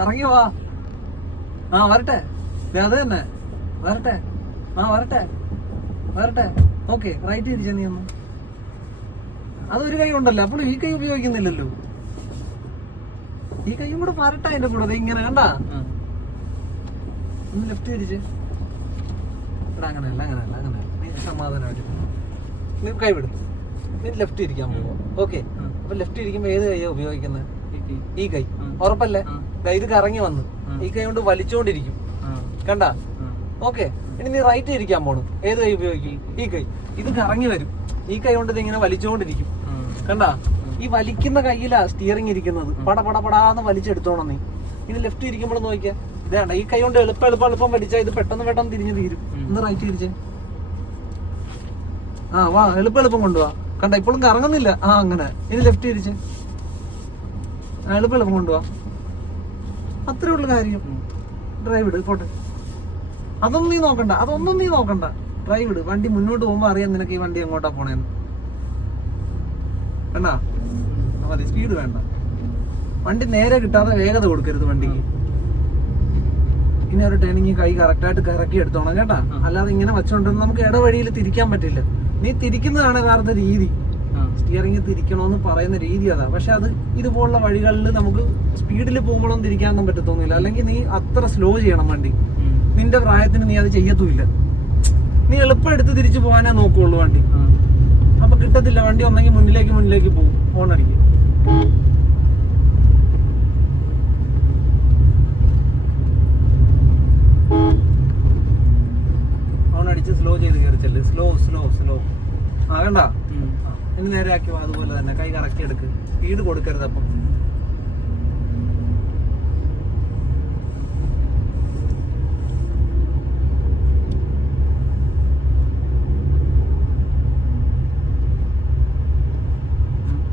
ഇറങ്ങി വാ. ആ വരട്ടെ, അത് തന്നെ വരട്ടെ. ആ വരട്ടെ വരട്ടെ. ഓക്കെ, റൈറ്റ് തിരിച്ച നീ ഒന്ന്. അതൊരു കൈ ഉണ്ടല്ലോ, അപ്പോൾ ഈ കൈ ഉപയോഗിക്കുന്നില്ലല്ലോ. ഈ കൈയും കൂടെ വരട്ടെ അതിന്റെ കൂടെ. ഇങ്ങനെ കണ്ടാ, ഒന്ന് ലെഫ്റ്റ് തിരിച്ച്. ഇവിടെ അങ്ങനെയല്ല അങ്ങനെയല്ല അങ്ങനെയല്ല. നീ സമാധാനമായിട്ട് നീ കൈ വിടും. നീ ലെഫ്റ്റ് ഇരിക്കാൻ പോവോ? ഓക്കെ. അപ്പൊ ലെഫ്റ്റ് ഇരിക്കുമ്പോ ഏത് കൈയാ ഉപയോഗിക്കുന്നത്? ഈ കൈ. ഉറപ്പല്ലേ? ഇത് കറങ്ങി വന്ന് ഈ കൈ കൊണ്ട് വലിച്ചോണ്ടിരിക്കും. കണ്ടാ? ഓക്കെ. ഇനി നീ റൈറ്റ് ഇരിക്കാൻ പോണു. ഏത് കൈ ഉപയോഗിക്കും? ഈ കൈ. ഇത് കറങ്ങി വരും. ഈ കൈ കൊണ്ട് ഇത് ഇങ്ങനെ വലിച്ചോണ്ടിരിക്കും. കണ്ടാ? ഈ വലിക്കുന്ന കൈയിലാ സ്റ്റിയറിംഗ് ഇരിക്കുന്നത്. പടപടാന്ന് വലിച്ചെടുത്തോണം നീ. ഇനി ലെഫ്റ്റ് ഇരിക്കുമ്പോൾ നോക്കിയാ ഇതാണ്. ഈ കൈ കൊണ്ട് എളുപ്പം വലിച്ചാൽ ഇത് പെട്ടെന്ന് തിരിഞ്ഞു തീരും. ഒന്ന് റൈറ്റ് തിരിച്ചേ. ആ വാ, എളുപ്പം കൊണ്ടുപോവാ. കണ്ട, ഇപ്പോഴും കറങ്ങുന്നില്ല. ആ അങ്ങനെ. ഇനി ലെഫ്റ്റ് തിരിച്ച്. ആ എളുപ്പം കൊണ്ടുപോവാ. അത്രേ ഉള്ളു കാര്യം. ഡ്രൈവ് ഇട്, പോട്ടെ. അതൊന്നും നീ നോക്കണ്ട. ഡ്രൈവ് ഇട്. വണ്ടി മുന്നോട്ട് പോകുമ്പോ അറിയാം നിനക്ക് ഈ വണ്ടി എങ്ങോട്ടാ പോണേന്ന്. കണ്ടാ? മതി, സ്പീഡ് വേണ്ട. വണ്ടി നേരെ കിട്ടാതെ വേഗത കൊടുക്കരുത് വണ്ടിക്ക്. ഇനി ഒരു ടേണിങ് കൈ കറക്റ്റായിട്ട് കറക്കി എടുത്തോണം കേട്ടാ. അല്ലാതെ ഇങ്ങനെ വെച്ചോണ്ടിരുന്ന നമുക്ക് ഇടവഴിയിൽ തിരിക്കാൻ പറ്റില്ല. നീ തിരിക്കുന്നതാണ് യഥാർത്ഥ രീതി. സ്റ്റിയറിംഗ് തിരിക്കണമെന്ന് പറയുന്ന രീതി അതാ. പക്ഷെ അത് ഇതുപോലുള്ള വഴികളിൽ നമുക്ക് സ്പീഡിൽ പോകുമ്പോഴൊന്നും തിരിക്കാനൊന്നും പറ്റത്തൊന്നുമില്ല. അല്ലെങ്കിൽ നീ അത്ര സ്ലോ ചെയ്യണം വണ്ടി. നിന്റെ പ്രായത്തിന് നീ അത് ചെയ്യത്തുമില്ല. നീ എളുപ്പം എടുത്ത് തിരിച്ചു പോകാനേ നോക്കുള്ളൂ വണ്ടി. അപ്പൊ കിട്ടത്തില്ല. വണ്ടി ഒന്നെങ്കിൽ മുന്നിലേക്ക് പോകും. ഹോണടിക്കും. ഹോണടിച്ച് സ്ലോ ചെയ്ത് കയറിച്ചല്ലേ. സ്ലോ. ആ കണ്ട, ഇനി നേരെ ആക്കി പോവാ. അതുപോലെ തന്നെ കൈ കറക്റ്റ് എടുക്ക്. സ്പീഡ് കൊടുക്കരുത്. അപ്പം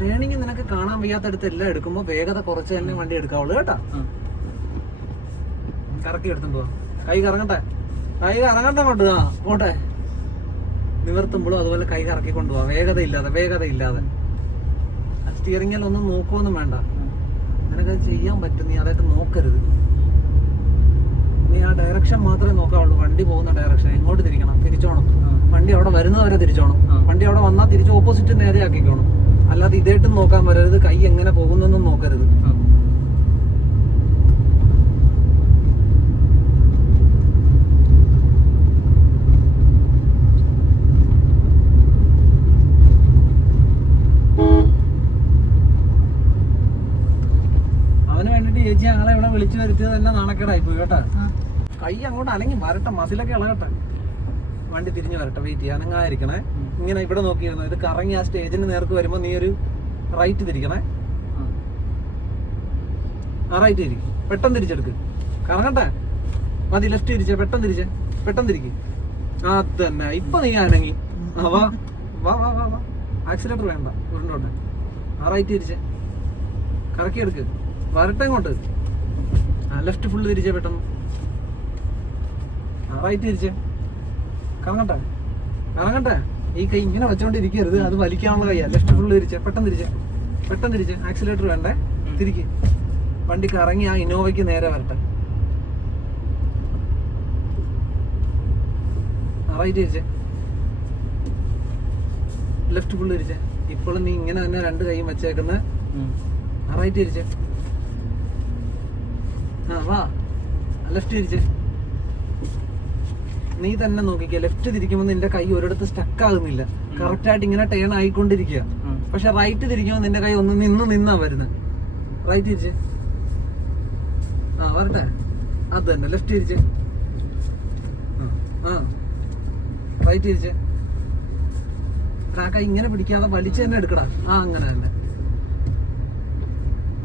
ടേണിങ് നിനക്ക് കാണാൻ വയ്യാത്തടുത്ത് എല്ലാം എടുക്കുമ്പോ വേഗത കുറച്ച് തന്നെ വണ്ടി എടുക്കാവുള്ളൂ കേട്ടാ. കറക്കി എടുത്തുണ്ടോ? കൈ കറങ്ങട്ടെ കൊണ്ട്. ആ പോട്ടെ. നിവർത്തുമ്പോഴും അതുപോലെ കൈ കറക്കി കൊണ്ടുപോവാ. വേഗതയില്ലാതെ. സ്റ്റിയറിംഗിൽ ഒന്നും നോക്കുവൊന്നും വേണ്ട. നിനക്കത് ചെയ്യാൻ പറ്റും. നീ അതായിട്ട് നോക്കരുത്. നീ ആ ഡയറക്ഷൻ മാത്രമേ നോക്കാവുള്ളൂ. വണ്ടി പോകുന്ന ഡയറക്ഷൻ. എങ്ങോട്ട് തിരിക്കണം? തിരിച്ചോണം. വണ്ടി അവിടെ വരുന്നവരെ തിരിച്ചോണം. വണ്ടി അവിടെ വന്നാൽ തിരിച്ച് ഓപ്പോസിറ്റ് നേരെ ആക്കിക്കോണം. അല്ലാതെ ഇതായിട്ടും നോക്കാൻ വരരുത്. കൈ എങ്ങനെ പോകുന്നെന്നും നോക്കരുത്. അവന് വേണ്ടിട്ട് ചേച്ചി ഞങ്ങളെ ഇവിടെ വിളിച്ചു വരുത്തിയത് തന്നെ നാണക്കേടായി പോയി കേട്ടാ. കൈ അങ്ങോട്ട് അനങ്ങി വരട്ടെ, മസിലൊക്കെ ഇളകട്ടെ. വണ്ടി തിരിഞ്ഞു വരട്ടെ. വെയിറ്റ് ചെയ്യാൻ അനങ്ങാതിരിക്കണേ. ഇങ്ങനെ ഇവിടെ നോക്കിയിരുന്നു. ഇത് കറങ്ങി ആ സ്റ്റേജിന് നേർക്ക് വരുമ്പോ നീ ഒരു റൈറ്റ് തിരിക്കണേ. ആ റൈറ്റ് തിരിക്കും. പെട്ടെന്ന് തിരിച്ചെടുക്ക്. കറങ്ങട്ടെ. മതി. ലെഫ്റ്റ് തിരിച്ചേ. പെട്ടെന്ന് തിരിക്ക്. ആ തന്നെ. ഇപ്പൊ നീ അനങ്ങി. വാ. ആക്സിലേറ്റർ വേണ്ട. ഉരുണ്ടോട്ടെ. ആ റൈറ്റ് തിരിച്ചേ. കറക്കി എടുക്ക്. വരട്ടെ ഇങ്ങോട്ട്. ആ ലെഫ്റ്റ് ഫുള്ള് തിരിച്ചേ. പെട്ടെന്ന്. ആ റൈറ്റ് തിരിച്ചേ. കറങ്ങട്ടെ. ഈ കൈ ഇങ്ങനെ വെച്ചോണ്ടിരിക്കരുത്. അത് വലിക്കാനുള്ള കൈയാ. Left full തിരിച്ചേ. പെട്ടെന്ന് തിരിച്ചേ. ആക്സിലേറ്റർ വേണ്ടേ. തിരിക്ക്. വണ്ടി കറങ്ങി ആ ഇന്നോവയ്ക്ക് നേരെ വരട്ടെ. റൈറ്റ് തിരിച്ചേ. ലെഫ്റ്റ് ഫുള്ള് തിരിച്ചേ. ഇപ്പോഴും നീ ഇങ്ങനെ തന്നെ രണ്ട് കൈയും വെച്ചേക്കുന്ന. റൈറ്റ് തിരിച്ചേ. ആ വാ. ലെഫ്റ്റ് തിരിച്ചേ. നീ തന്നെ നോക്കിക്കുക. ലെഫ്റ്റ് തിരിക്കുമ്പോൾ നിന്റെ കൈ ഒരിടത്ത് സ്റ്റക്ക് ആകുന്നില്ല. കറക്റ്റ് ആയിട്ട് ഇങ്ങനെ ടേൺ ആയിക്കൊണ്ടിരിക്കുക. പക്ഷെ റൈറ്റ് തിരിക്കുമ്പോൾ നിന്റെ കൈ ഒന്ന് നിന്നാ വരുന്നത്. റൈറ്റ് തിരിച്ച്. ആ വരട്ടെ. അത് തന്നെ. ലെഫ്റ്റ് തിരിച്ച്. ആ റൈറ്റ് തിരിച്ച്. ആ കൈ ഇങ്ങനെ പിടിക്കാതെ വലിച്ച് തന്നെ എടുക്കടാ. ആ അങ്ങനെ തന്നെ.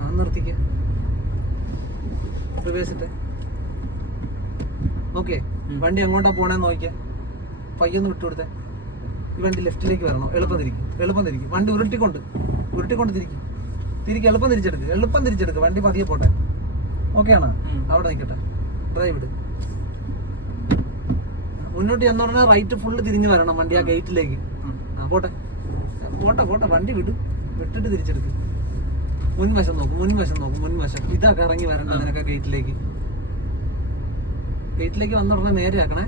ആ നിർത്തിക്ക. റിവേഴ്സിട്ടെ. ഓക്കെ. വണ്ടി എങ്ങോട്ടാ പോണേന്ന് നോക്കിയാ. പയ്യൊന്ന് വിട്ടുകൊടുത്തേ. ഈ വണ്ടി ലെഫ്റ്റിലേക്ക് വരണം. എളുപ്പം തിരിക്കും. വണ്ടി ഉരുട്ടിക്കൊണ്ട് തിരിക്കും. എളുപ്പം തിരിച്ചെടുക്ക്. വണ്ടി പതിയെ പോട്ടെ. ഓക്കെ ആണോ? അവിടെ നിൽക്കട്ടെ. ഡ്രൈവ് ഇട്. മുന്നോട്ട് എന്ന് പറഞ്ഞാൽ റൈറ്റ് ഫുള്ള് തിരിഞ്ഞു വരണം വണ്ടി ആ ഗേറ്റിലേക്ക്. പോട്ടെ. വണ്ടി വിട്ടിട്ട് തിരിച്ചെടുക്ക്. മുൻവശം നോക്കും, മുൻവശം നോക്കും, മുൻവശം. ഇതാ കറങ്ങി വരണ്ട നിനക്ക് ഗേറ്റിലേക്ക്. ഗേറ്റിലേക്ക് വന്ന ഉടനെ നേരെ ആക്കണേ.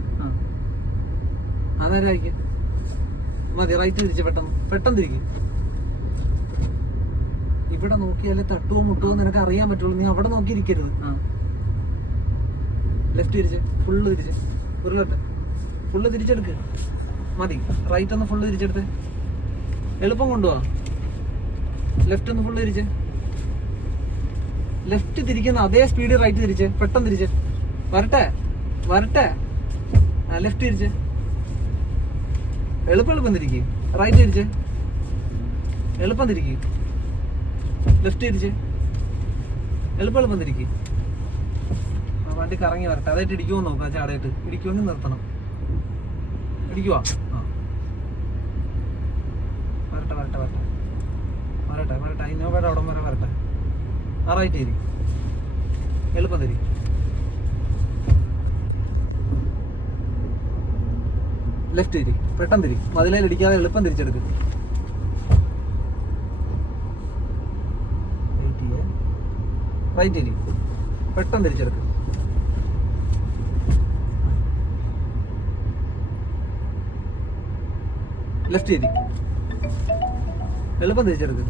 ആ നേരെ ആയിക്കും മതി. റൈറ്റ് തിരിച്ച് പെട്ടെന്ന് തിരിക്കും. ഇവിടെ നോക്കിയാലേ തട്ടുവോ മുട്ടുവോ നിനക്ക് അറിയാൻ പറ്റുള്ളൂ. നീ അവിടെ നോക്കിയിരിക്കരുത്. ലെഫ്റ്റ് തിരിച്ച്, ഫുള്ള് തിരിച്ച്, ഉരുളട്ടെ, ഫുള്ള് തിരിച്ചെടുക്ക് മതി. റൈറ്റ് ഒന്ന് ഫുള്ള് തിരിച്ചെടുത്ത് എളുപ്പം കൊണ്ടുപോവാ. ലെഫ്റ്റ് ഒന്ന് ഫുള്ള് തിരിച്ച്, ലെഫ്റ്റ് തിരിക്കുന്ന അതേ സ്പീഡിൽ റൈറ്റ് തിരിച്ച്, പെട്ടെന്ന് തിരിച്ച് വരട്ടെ. ലെഫ്റ്റ് തിരിച്ച്, എളുപ്പം തിരിക്ക്. റൈറ്റ് തിരിച്ച്, എളുപ്പം തിരിക്ക്. ലെഫ്റ്റ് തിരിച്ച്, എളുപ്പം തിരിക്ക്. വണ്ടി കറങ്ങി വരട്ടെ. അതായിട്ട് ഇടിക്കുമോ നോക്കാം. ചാടയായിട്ട് ഇടിക്കുമെങ്കിൽ നിർത്തണം. ഇടിക്കുവാ. വരട്ടെ. ഇന്നോവയുടെ അവിടം വരെ വരട്ടെ. ആ റൈറ്റ് തിരി, എളുപ്പം തിരി. ലെഫ്റ്റ് തിരി, പെട്ടെന്ന് തിരി. മതിലേൽ ഇടിക്കാതെ എളുപ്പം തിരിച്ചെടുക്കും. റൈറ്റ് തിരി, പെട്ടെന്ന് തിരിച്ചെടുക്കും. ലെഫ്റ്റ് തിരി, എളുപ്പം തിരിച്ചെടുക്കും.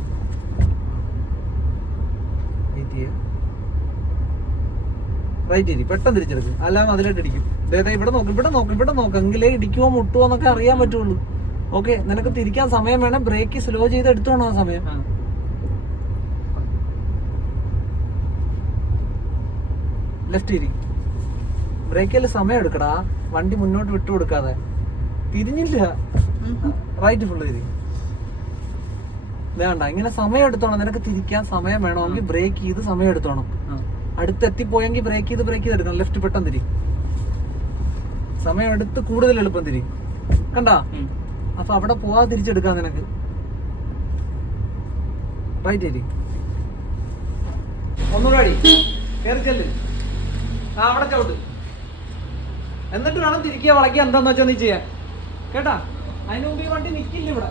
റൈറ്റ് തിരി, പെട്ടെന്ന് തിരിച്ചെടുക്കും. അല്ലാതെ അതിലോട്ട് ഇടിക്കും. ഇവിടെ നോക്ക്. എങ്കിലേ ഇടിക്കുവോ മുട്ടുവോ എന്നൊക്കെ അറിയാൻ പറ്റുള്ളൂ. ഓക്കെ, നിനക്ക് തിരിക്കാൻ സമയം വേണം. ബ്രേക്ക് സ്ലോ ചെയ്ത് എടുത്തോണം ആ സമയം. ലെഫ്റ്റ് തിരി, ബ്രേക്കിൽ സമയം എടുക്കടാ. വണ്ടി മുന്നോട്ട് വിട്ടു കൊടുക്കാതെ. തിരിഞ്ഞില്ല. റൈറ്റ് ഫുള്ള് തിരി. വേണ്ട, ഇങ്ങനെ സമയം എടുത്തോണം. നിനക്ക് തിരിക്കാൻ സമയം വേണമെങ്കിൽ ബ്രേക്ക് ചെയ്ത് സമയം എടുത്തോണം. അടുത്തെത്തിപ്പോയെങ്കിൽ ബ്രേക്ക് ചെയ്ത് എടുക്കണം. ലെഫ്റ്റ് പെട്ടെന്ന് തിരി. സമയം എടുത്ത് കൂടുതൽ എളുപ്പം തിരി. കണ്ടാ? അപ്പൊ അവിടെ പോവാതെ തിരിച്ചെടുക്കാം നിനക്ക്. റൈറ്റ് തിരി. ഒന്നുകൂടെ അടി, കയറി ചെല്ല്. അവിടെ ചവിട്ട്. എന്നിട്ട് വേണം തിരിക്കുക, വളയ്ക്കുക. എന്താന്ന് വെച്ചാൽ നീ ചെയ്യാൻ. കേട്ടാ? അതിന് മുമ്പ് ഈ വണ്ടി നിൽക്കില്ല ഇവിടെ.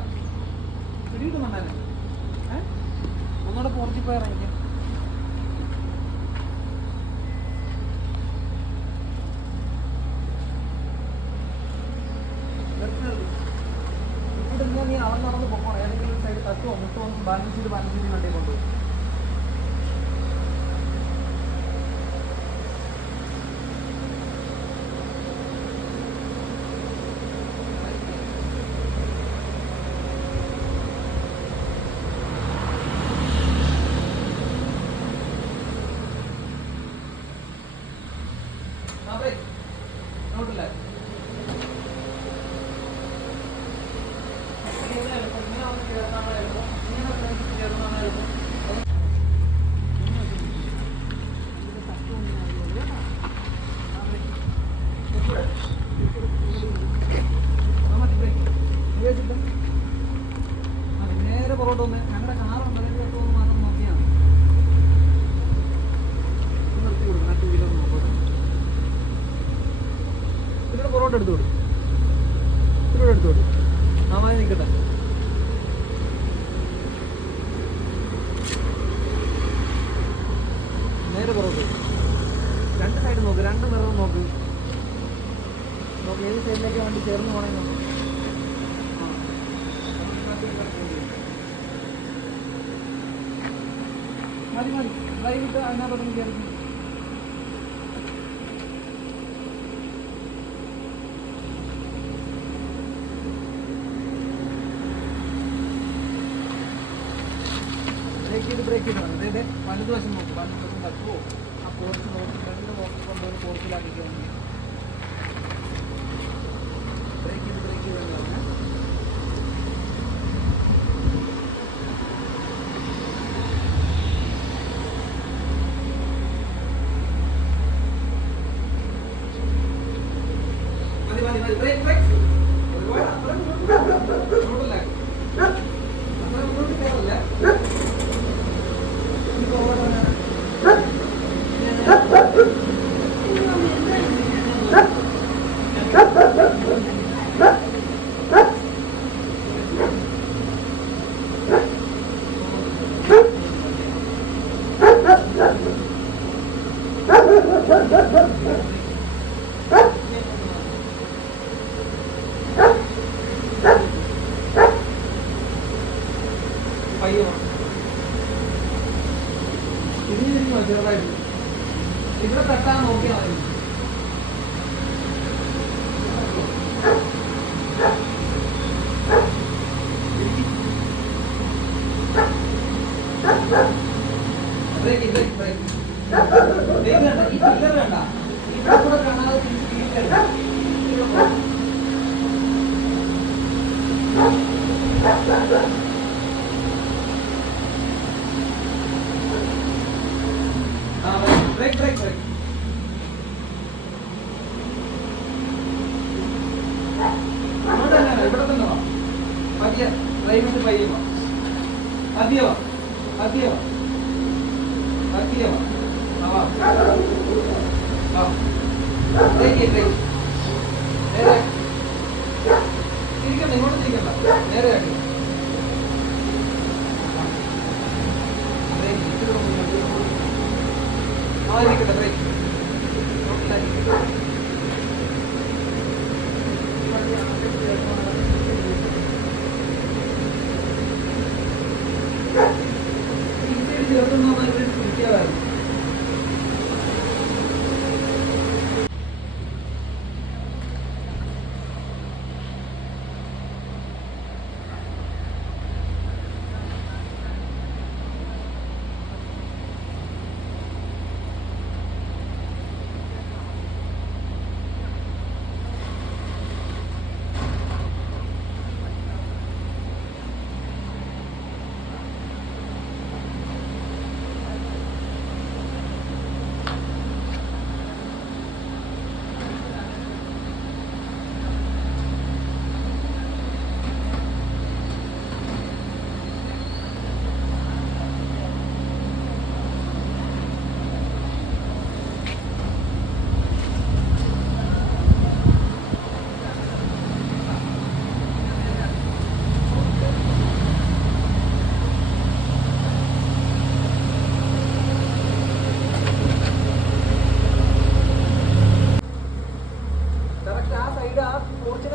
പിടിയിട്ടുന്നുണ്ടേ. ഒന്നുകൂടെ പുറത്തി പോയി ഇറങ്ങിക്കാം. ഇവിടെ നീ അവൻ നടന്ന് പോകണം. ഏതെങ്കിലും സൈഡ് തട്ടുവോ മുട്ടോ ഒന്നും ബാലൻസ് ചെയ്ത് വണ്ടി കൊണ്ടുപോകും. നേരെ പുറകോട്ട് വന്ന് ഞങ്ങളുടെ കാറുണ്ട്. മാത്രം നോക്കിയാണ് നിർത്തി കൊടുക്കണം. 2 വീലർ നോക്കട്ടെ. ഇതിലൂടെ പുറകോട്ട് എടുത്തു കൊടുക്കും. ഇതിലൂടെ എടുത്തു കൊടുക്കും. നന്നായി നിൽക്കട്ടെ. നേരെ പുറകോട്ട്. 2 സൈഡ് നോക്ക്. 2 നിറം നോക്ക്. ഏത് സൈഡിലേക്ക് വണ്ടി ചേർന്ന് പോകണേ നോക്ക്. മതി. വൈകിട്ട് അതിനകത്തൊന്നും കയറി. ബ്രേക്ക് ചെയ്ത് വേണം. അതായത് വലതുവശം നോക്കും. വലതുവശം തട്ടുമോ ആ പോർച്ച് നോക്കി 2 ബോക്സ് കൊണ്ടുപോയി പോർച്ചിലാക്കിയിട്ട് വേണ്ടി ബ്രേക്ക് ചെയ്ത് വേണം. പയ്യോ ഇതിരിക്കുമോ ചെറുതായിട്ട് ഇവിടെ തട്ടാൻ നോക്കിയാൽ മതി. ബ്രേക്ക് ബ്രേക്ക് ബ്രേക്ക് ബ്രേക്ക് വേണ്ട, ഈ പില്ലർ വേണ്ട, ഇവിടെ കൂടെ കാണാതെ ബ്രേക്ക് ബ്രേക്ക് ബ്രേക്ക് ഇവിടെ തന്നെ ഇവിടെ തന്നെ വാ പതിയ ഡ്രൈവിന്റെ പയ്യെ വാ പതിയ വാ പതിയ വാ പതിയ വാ വാ ബ്രേക്ക് ബ്രേക്ക് നേരെ തിരിക്കണ്ട, ഇങ്ങോട്ട് തിരിക്കണ്ട, നേരെ ആക്കി ഇരിക്കട്ടെ ബ്രേക്ക് ചേർത്തുന്ന പിടിക്കാതായിരുന്നു.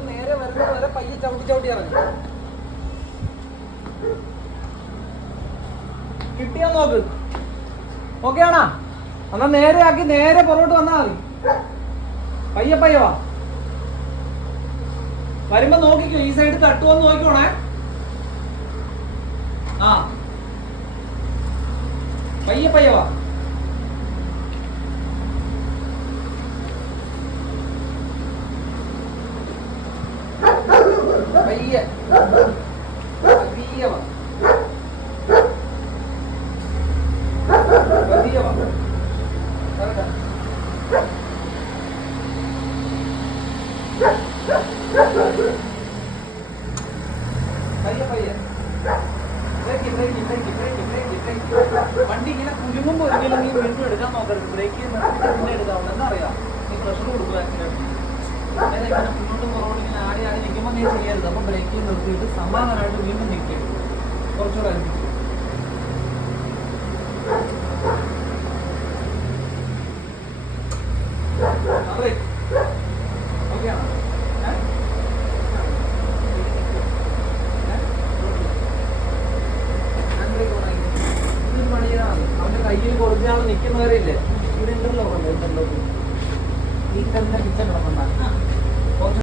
നേരെ വരുന്നത് വരെ പയ്യെ ചവിട്ടി ചവിട്ടി ഇറങ്ങും. കിട്ടിയാ നോക്ക്. ഓക്കെ ആണോ? എന്നാ നേരെ ആക്കി നേരെ പുറകോട്ട് വന്നാ മതി. പയ്യെ പയ്യെ വാ. വരുമ്പോ നോക്കിക്കോ, ഈ സൈഡ് തട്ടുവന്ന് നോക്കിക്കോണേ. ആ പയ്യെ പയ്യെ വാ. പയ്യെ പയ്യെ വാ. പയ്യെ വാ. പയ്യെ പയ്യെ വണ്ടി ഇങ്ങനെ കുലുങ്ങുമ്പോ ഒരിക്കലും നീ വീണ്ടും എടുക്കാൻ നോക്കരുത്. ബ്രേക്ക് പിന്നെ എടുക്കാവുന്ന എന്താ അറിയാം, നീ പ്രഷർ കൊടുക്കുക ആക്സിഡന്റ് ഇങ്ങനെ മുന്നോട്ടും പുറകോട്ട് ഇങ്ങനെ ആടി ആടി നിൽക്കുമ്പോൾ നീ ചെയ്യരുത്. അപ്പൊ ബ്രേക്കിൽ നിർത്തിയിട്ട് സമാധാനമായിട്ട് വീണ്ടും നിൽക്കരുത്. കുറച്ചുകൂടെ അനുസരിച്ച് ഓക്കെ ആണോ? അവന്റെ കയ്യിൽ കുറച്ചാൾ നിൽക്കുന്നവരില്ലേ, ഇവിടെ ഇന്റർലോക്ക് ഉണ്ട്. ഇന്റർലോക്ക് ഈ തന്നെ കിച്ചൺ കിടക്കണ്ട.